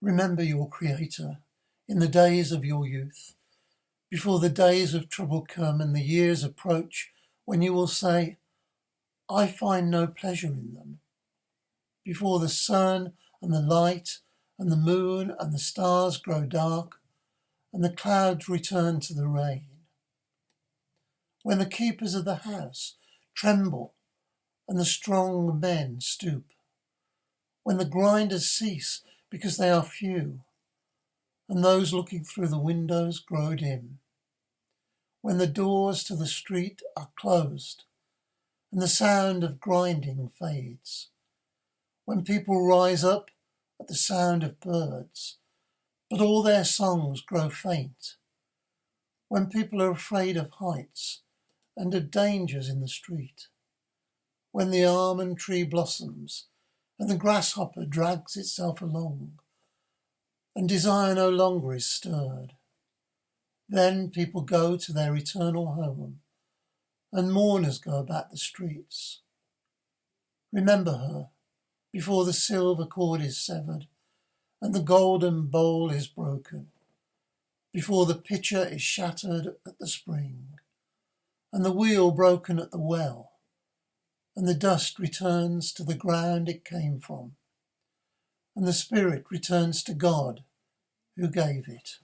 Remember your Creator in the days of your youth, before the days of trouble come and the years approach when you will say, I find no pleasure in them. Before the sun and the light and the moon and the stars grow dark and the clouds return to the rain. When the keepers of the house tremble and the strong men stoop. When the grinders cease because they are few and those looking through the windows grow dim. When the doors to the street are closed and the sound of grinding fades. When people rise up at the sound of birds, but all their songs grow faint. When people are afraid of heights and of dangers in the street. When the almond tree blossoms and the grasshopper drags itself along and desire no longer is stirred. Then people go to their eternal home and mourners go about the streets. Remember her before the silver cord is severed and the golden bowl is broken, before the pitcher is shattered at the spring and the wheel broken at the well, and the dust returns to the ground it came from, and the spirit returns to God who gave it.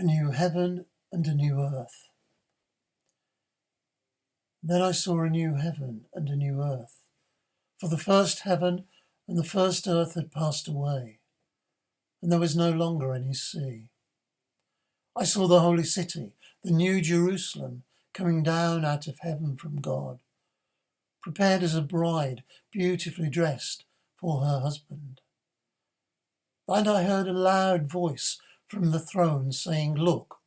A new heaven and a new earth. Then I saw a new heaven and a new earth, for the first heaven and the first earth had passed away, and there was no longer any sea. I saw the holy city, the new Jerusalem, coming down out of heaven from God, prepared as a bride beautifully dressed for her husband. And I heard a loud voice from the throne saying, Look,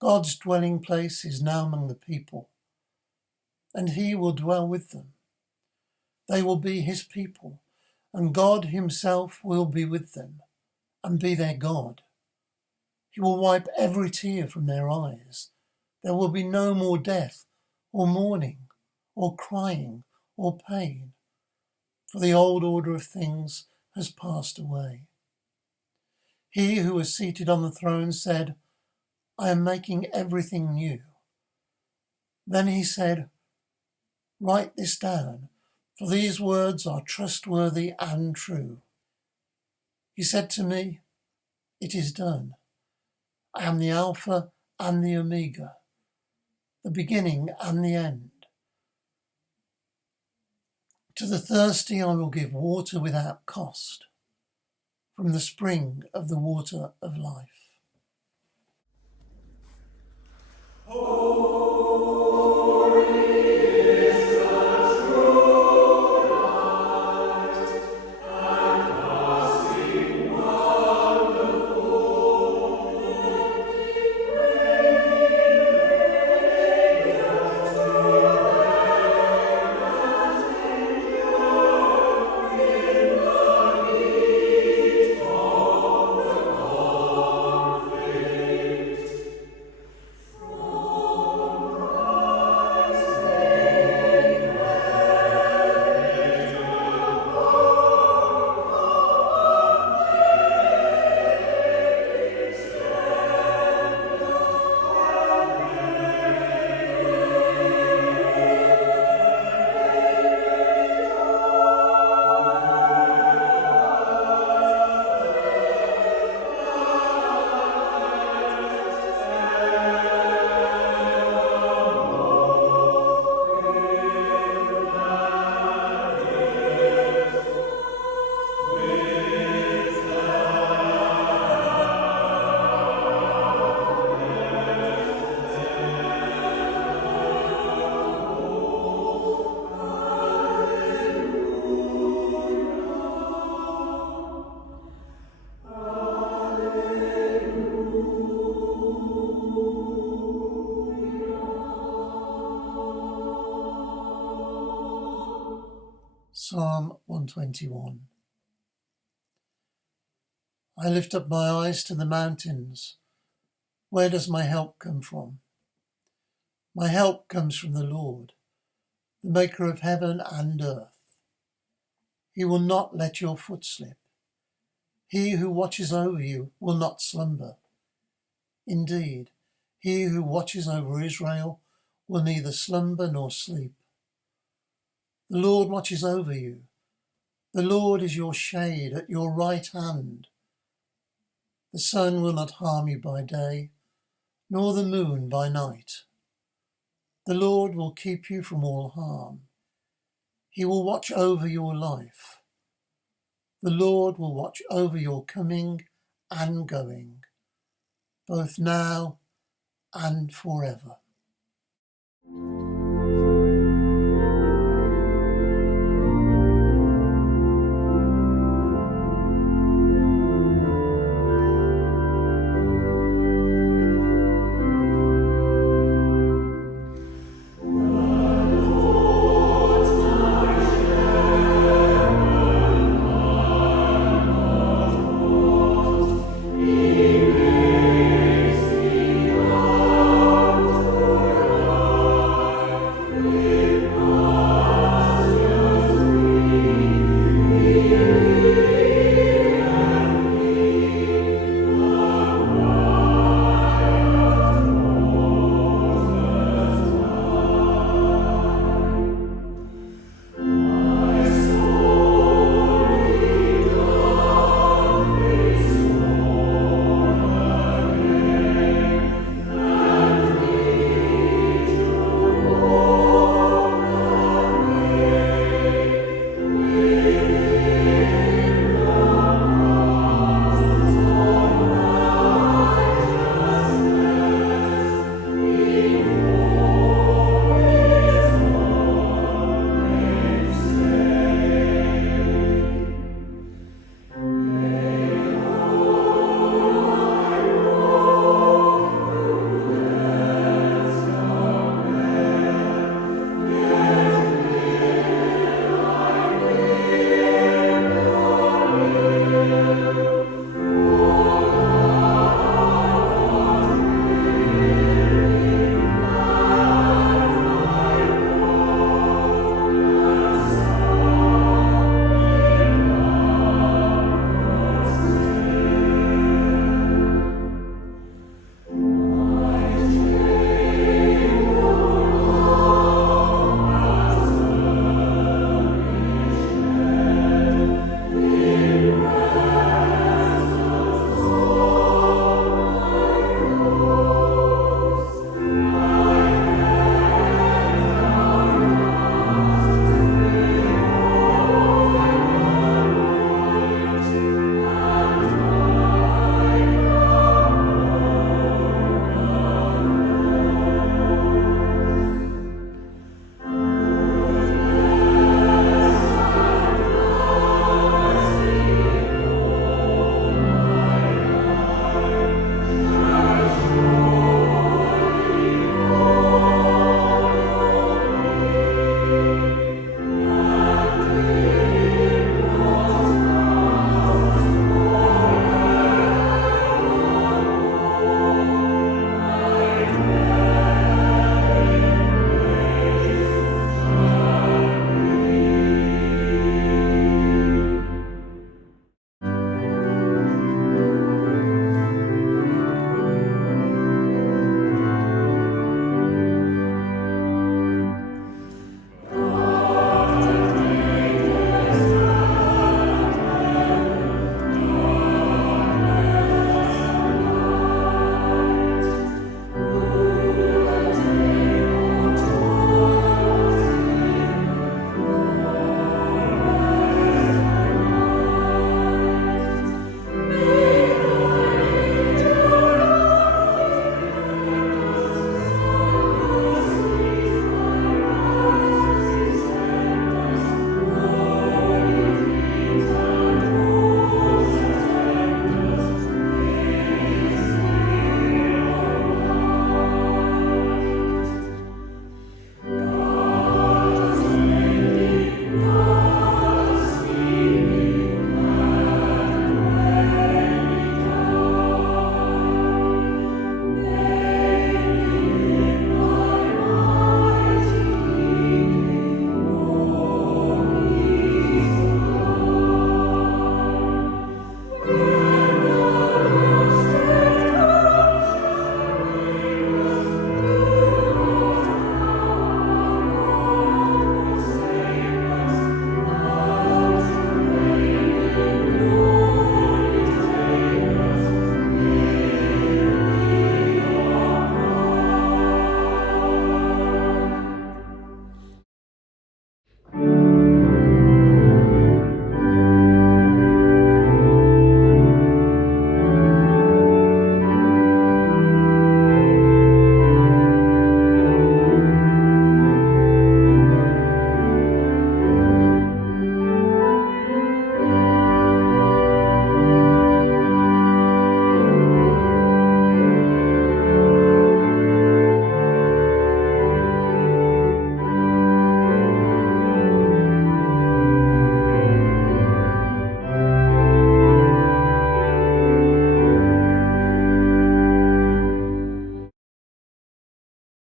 God's dwelling place is now among the people, and he will dwell with them. They will be his people, and God himself will be with them and be their God. He will wipe every tear from their eyes. There will be no more death, or mourning, or crying, or pain, for the old order of things has passed away. He who was seated on the throne said, I am making everything new. Then he said, write this down, for these words are trustworthy and true. He said to me, it is done. I am the Alpha and the Omega, the beginning and the end. To the thirsty I will give water without cost, from the spring of the water of life. Psalm 121. I lift up my eyes to the mountains. Where does my help come from? My help comes from the Lord, the maker of heaven and earth. He will not let your foot slip. He who watches over you will not slumber. Indeed, he who watches over Israel will neither slumber nor sleep. The Lord watches over you. The Lord is your shade at your right hand. The sun will not harm you by day, nor the moon by night. The Lord will keep you from all harm. He will watch over your life. The Lord will watch over your coming and going, both now and forever.